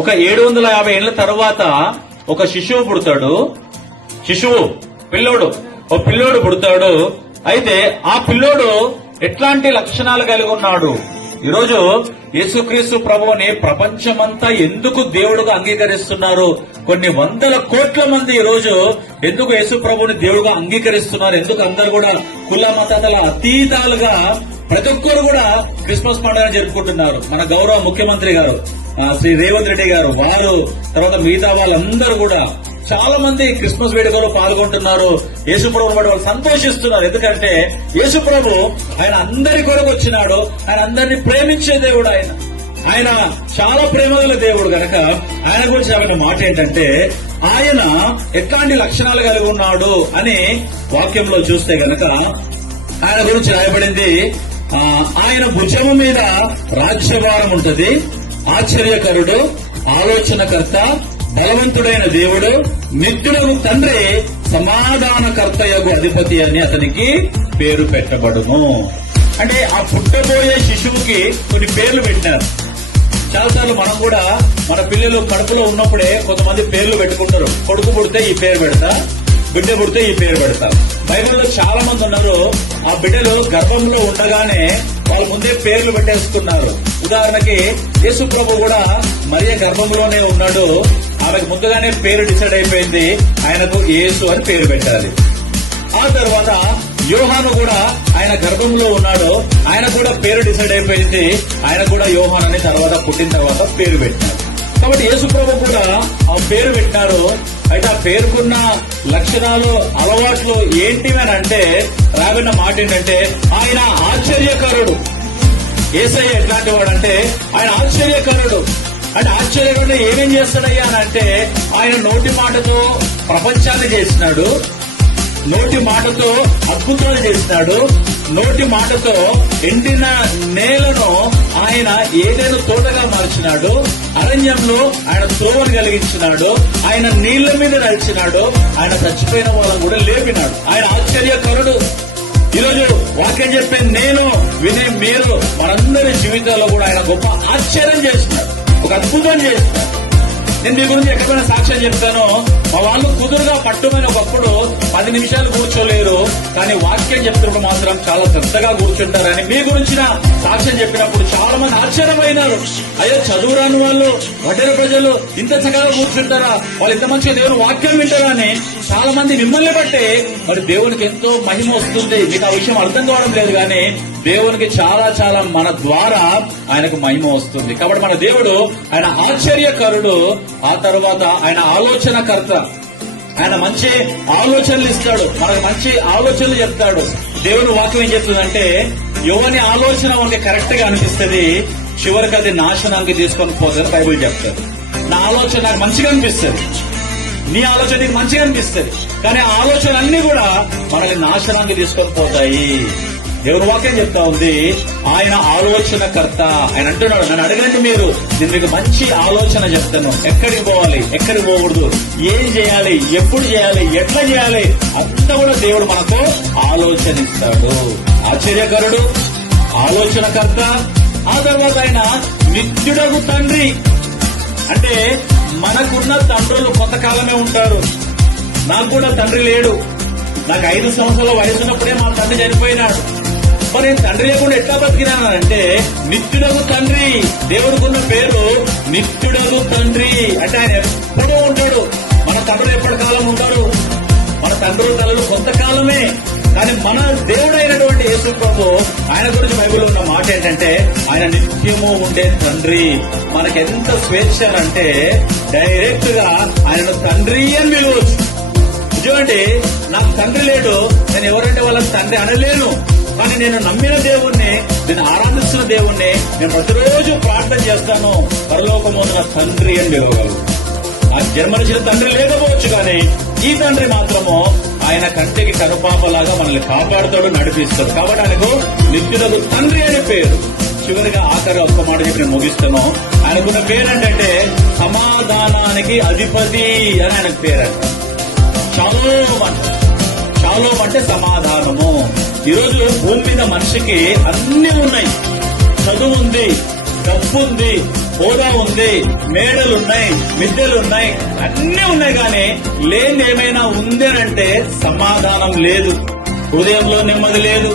ఒక 750 ఏళ్ల తర్వాత ఒక శిశువు పుడతాడు. ఓ పిల్లోడు పుడతాడు. అయితే ఆ పిల్లోడు ఎట్లాంటి లక్షణాలు కలిగి ఉన్నాడు? ఈరోజు యేసుక్రీస్తు ప్రభువుని ప్రపంచమంతా ఎందుకు దేవుడుగా అంగీకరిస్తున్నారు? కొన్ని వందల కోట్ల మంది ఈ రోజు ఎందుకు యేసు ప్రభువుని దేవుడుగా అంగీకరిస్తున్నారు? ఎందుకు అందరు కూడా కుల మతాల అతీతాలుగా ప్రతి ఒక్కరు కూడా క్రిస్మస్ పండుగ జరుపుకుంటున్నారు? మన గౌరవ ముఖ్యమంత్రి గారు శ్రీ రేవంత్ రెడ్డి గారు, వారు తర్వాత మిగతా వాళ్ళందరూ కూడా చాలా మంది క్రిస్మస్ వేడుకలో పాల్గొంటున్నారు. యేసుప్రభు వాళ్ళు సంతోషిస్తున్నారు. ఎందుకంటే యేసుప్రభు ఆయన అందరి కొరకు వచ్చినాడు. ఆయన అందరినీ ప్రేమించే దేవుడు. ఆయన చాలా ప్రేమగల దేవుడు గనక ఆయన గురించి ఆయన మాట ఏంటంటే, ఆయన ఎట్లాంటి లక్షణాలు కలిగి ఉన్నాడు అని వాక్యంలో చూస్తే గనక ఆయన గురించి రాయబడింది, ఆయన భుజము మీద రాజ్యభారం ఉంటది, ఆశ్చర్యకరుడు, ఆలోచనకర్త, బలవంతుడైన దేవుడు, నిత్యుడగు తండ్రి, సమాధానకర్తయగు అధిపతి అని అతనికి పేరు పెట్టబడును. అంటే ఆ పుట్టబోయే శిశువుకి కొన్ని పేర్లు పెట్టినారు. చాలాసార్లు మనం కూడా మన పిల్లలు కడుపులో ఉన్నప్పుడే కొంతమంది పేర్లు పెట్టుకుంటారు. కొడుకు పుడితే ఈ పేరు పెడతా, బిడ్డ పుడితే ఈ పేరు పెడతా. బైబిల్లో చాలా మంది ఉన్నారు, ఆ బిడ్డలు గర్భంలో ఉండగానే వాళ్ళ ముందే పేర్లు పెట్టేసుకున్నారు. ఉదాహరణకి యేసు ప్రభు కూడా మరియ గర్భంలోనే ఉన్నాడు. ఆమెకు ముందుగానే పేరు డిసైడ్ అయిపోయింది, ఆయనకు యేసు అని పేరు పెట్టాలి. ఆ తర్వాత యోహాను కూడా ఆయన గర్భంలో ఉన్నాడు, ఆయన కూడా పేరు డిసైడ్ అయిపోయింది, ఆయన కూడా యోహాన్ అని తర్వాత పుట్టిన తర్వాత పేరు పెట్టినారు. కాబట్టి యేసు ప్రభు కూడా ఆ పేరు పెట్టినారు. అయితే ఆ పేరుకున్న లక్షణాలు, అలవాట్లు ఏంటివి అని అంటే రాబడిన మాట ఏంటంటే, ఆయన ఆశ్చర్యకరుడు. యేసయ్య ఎట్లాంటి వాడంటే ఆయన ఆశ్చర్యకరుడు. అంటే ఆశ్చర్యకరుడు ఏమేం చేస్తాడయ్యా అని అంటే, ఆయన నోటి మాటతో ప్రపంచాన్ని చేసినాడు, నోటి మాటతో అద్భుతాలు చేసినాడు, నోటి మాటతో ఎండిన నేలను ఆయన ఏదైనా తోటగా మార్చినాడు, అరణ్యంలో ఆయన త్రోవను కలిగించినాడు, ఆయన నీళ్ల మీద నడిచినాడు, ఆయన చచ్చిపోయిన వాళ్ళని కూడా లేపినాడు. ఆయన ఆశ్చర్యకరుడు. ఈరోజు వాక్యం చెప్పే నేను, వినే మీరు, మనందరి జీవితాల్లో కూడా ఆయన గొప్ప ఆశ్చర్యం చేసినాడు, ఒక అద్భుతం చేసినాడు. నేను మీ గురించి ఎక్కడైనా సాక్ష్యం చెప్తాను. మా వాళ్ళు కుదురుగా పట్టుమని ఒకప్పుడు 10 నిమిషాలు కూర్చోలేరు, కానీ వాక్యం చెప్తున్నప్పుడు మాత్రం చాలా శ్రద్ధగా కూర్చుంటారని మీ గురించిన సాక్ష్యం చెప్పినప్పుడు చాలా మంది ఆశ్చర్యమైనారు. అయ్యో, చదువు రాని వాళ్ళు, వడ్డెర ప్రజలు ఇంత చక్కగా కూర్చుంటారా, వాళ్ళు ఇంత మంచిగా దేవుని వాక్యం వింటారా అని చాలా మంది మిమ్మల్ని బట్టే మరి దేవునికి ఎంతో మహిమ వస్తుంది. మీకు ఆ విషయం అర్థం కావడం లేదు, కానీ దేవునికి చాలా చాలా మన ద్వారా ఆయనకు మహిమ వస్తుంది. కాబట్టి మన దేవుడు ఆయన ఆశ్చర్యకరుడు. ఆ తర్వాత ఆయన ఆలోచనకర్త. ఆయన మంచి ఆలోచనలు ఇస్తాడు, మనకు మంచి ఆలోచనలు చెప్తాడు. దేవుని వాక్యం ఏం చెప్తుందంటే, యువని ఆలోచన మనకి కరెక్ట్ గా అనిపిస్తుంది, చివరికి అది నాశనానికి తీసుకొని పోతుందని బైబిల్ చెప్తారు. నా ఆలోచన నాకు మంచిగా అనిపిస్తుంది, నీ ఆలోచన నీకు మంచిగా అనిపిస్తుంది, కానీ ఆ ఆలోచన అన్ని కూడా మనల్ని నాశనానికి తీసుకొని పోతాయి. దేవుని వాక్యం చెప్తా ఉంది, ఆయన ఆలోచనకర్త. ఆయన అంటున్నాడు, నన్ను అడగండి మీరు, నేను మీకు మంచి ఆలోచన చెప్తాను. ఎక్కడికి పోవాలి, ఎక్కడికి పోకూడదు, ఏం చేయాలి, ఎప్పుడు చేయాలి, ఎట్లా చేయాలి, అంతా కూడా దేవుడు మనకు ఆలోచన ఇస్తాడు. ఆశ్చర్యకరుడు, ఆలోచనకర్త. ఆ తర్వాత ఆయన నిత్యుడగు తండ్రి. అంటే మనకున్న తండ్రులు కొంతకాలమే ఉంటారు. నాకు కూడా తండ్రి లేడు. నాకు 5 సంవత్సరాల వయసు ఉన్నప్పుడే మా తండ్రి చనిపోయినాడు. మరి నేను తండ్రి లేకుండా ఎట్లా బతికినానంటే, నిత్యుడగు తండ్రి. దేవుడికున్న పేరు నిత్యుడగు తండ్రి. అంటే ఆయన ఎప్పుడూ ఉంటాడు. మన తండ్రులు ఎప్పటి కాలం ఉంటారు, మన తండ్రుల తలలు కొంతకాలమే. కానీ మన దేవుడైనటువంటి యేసు ప్రభు, ఆయన గురించి బైబిల్లో ఉన్న మాట ఏంటంటే, ఆయన నిత్యము ఉండే తండ్రి. మనకెంత స్వేచ్ఛ అంటే డైరెక్ట్ గా ఆయనను తండ్రి అని పిలవచ్చు. నిజమండి, నాకు తండ్రి లేడు, నేను ఎవరంటే వాళ్ళకి తండ్రి అనలేను. కానీ నేను నమ్మిన దేవుణ్ణి, నేను ఆరాధిస్తున్న దేవుణ్ణి నేను ప్రతిరోజు ప్రార్థన చేస్తాను, పరలోకమోదున తండ్రి అని పిలవగలరు. ఆ జన్మనిచ్చిన తండ్రి లేకపోవచ్చు, కానీ ఈ తండ్రి మాత్రము ఆయన కంటికి కనుపాపలాగా మనల్ని కాపాడుతాడు, నడిపిస్తాడు. కాబట్టి ఆయనకు నిత్యుడగు తండ్రి అనే పేరు. చివరిగా ఆఖరి ఒక్క మాట చెప్పి నేను ముగిస్తాను. ఆయనకున్న పేరు ఏంటంటే సమాధానానికి అధిపతి అని ఆయనకు పేరు. చాలా అంటే సమాధానము. ఈరోజు భూమి మీద మనిషికి అన్ని ఉన్నాయి. చదువు ఉంది, డబ్బు ఉంది, హోదా ఉంది, మేడలున్నాయి, మిద్దెలున్నాయి, అన్నీ ఉన్నాయి, కానీ లేని ఏమైనా ఉంది అంటే సమాధానం లేదు, హృదయంలో నెమ్మది లేదు.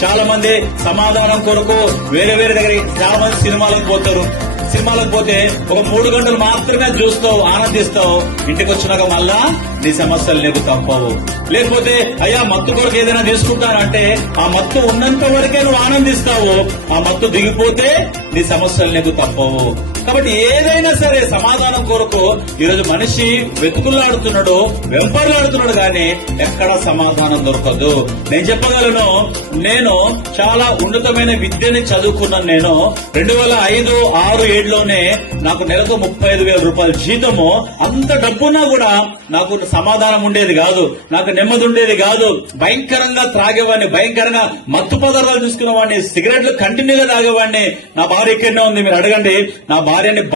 చాలా మంది సమాధానం కొరకు వేరే వేరే దగ్గరికి చాలా మంది సినిమాలకు పోతారు. సినిమాలకు పోతే ఒక 3 గంటలు మాత్రమే చూస్తావు, ఆనందిస్తావు. ఇంటికి వచ్చినాక మళ్ళా నీ సమస్యలు నీకు తప్పవు. లేకపోతే అయ్యా మత్తు కొరకు ఏదైనా తీసుకుంటానంటే ఆ మత్తు ఉన్నంత వరకే నువ్వు ఆనందిస్తావు, ఆ మత్తు దిగిపోతే నీ సమస్యలు నీకు తప్పవు. కాబట్టి ఏదైనా సరే సమాధానం కొరకు ఈరోజు మనిషి వెతుకులాడుతున్నాడు, వెంపర్లాడుతున్నాడు, కానీ ఎక్కడ సమాధానం దొరకదు. నేను చెప్పగలను, నేను చాలా ఉన్నతమైన విద్యని చదువుకున్నాను. నేను 2005, 6, 7లోనే నాకు నెలకు 35,000 రూపాయల జీతము. అంత డబ్బున్నా కూడా నాకు సమాధానం ఉండేది కాదు, నాకు నెమ్మది ఉండేది కాదు. భయంకరంగా త్రాగేవాడిని, భయంకరంగా మత్తు పదార్థాలు తీసుకునేవాడిని, సిగరెట్లు కంటిన్యూగా తాగేవాడిని. నా భార్య ఇక్కడనే ఉంది, మీరు అడగండి. నా భార్యని